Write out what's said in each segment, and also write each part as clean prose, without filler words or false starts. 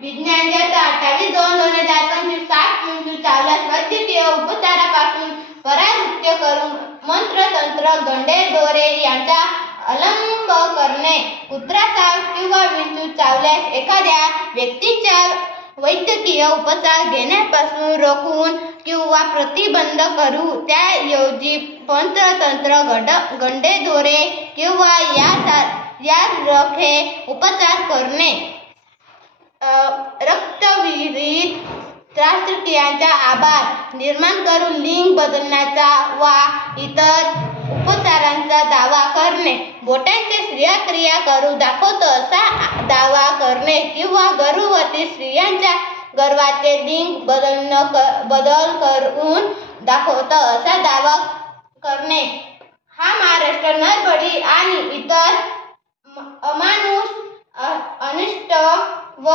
विज्ञान जगत 28/2/2025 7 जून चावल्यास वैद्यकीय उपचारापासून परावृत्त करून मंत्र तंत्र गंडे दोरे यांचा अवलंब करणे. कुत्रा चाव किंवा विंचू चावल्यास एखाद्या व्यक्तीच्या वैद्यकीय उपचार घेण्यापासून रोखून किंवा प्रतिबंध करू. त्याऐवजी मंत्र तंत्र गंडे दोरे किंवा यासारखे उपचार करणे. रक्तविरहित शस्त्रक्रियांचा आभार निर्माण करून लिंग बदलण्याचा वा इतर उपचारांचा दावा करणे. बोटांचे स्त्रिया करू दाखवतो असा दावा करणे किंवा गर्भवती स्त्रियांच्या गर्भाचे लिंग बदल करून दाखवतो असा दावा करणे. हा महाराष्ट्र नरबळी आणि इतर अमानुष अनिष्ट व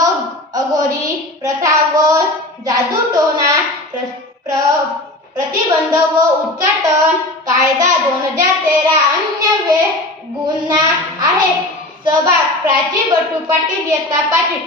अघोरी प्रथा व जादूटोणा प्रतिबंध व उच्चाटन कायदा 2013 अन्य गुन्हा आहे. सहभाग प्राची बटू पाटील, इयत्ता 5वी.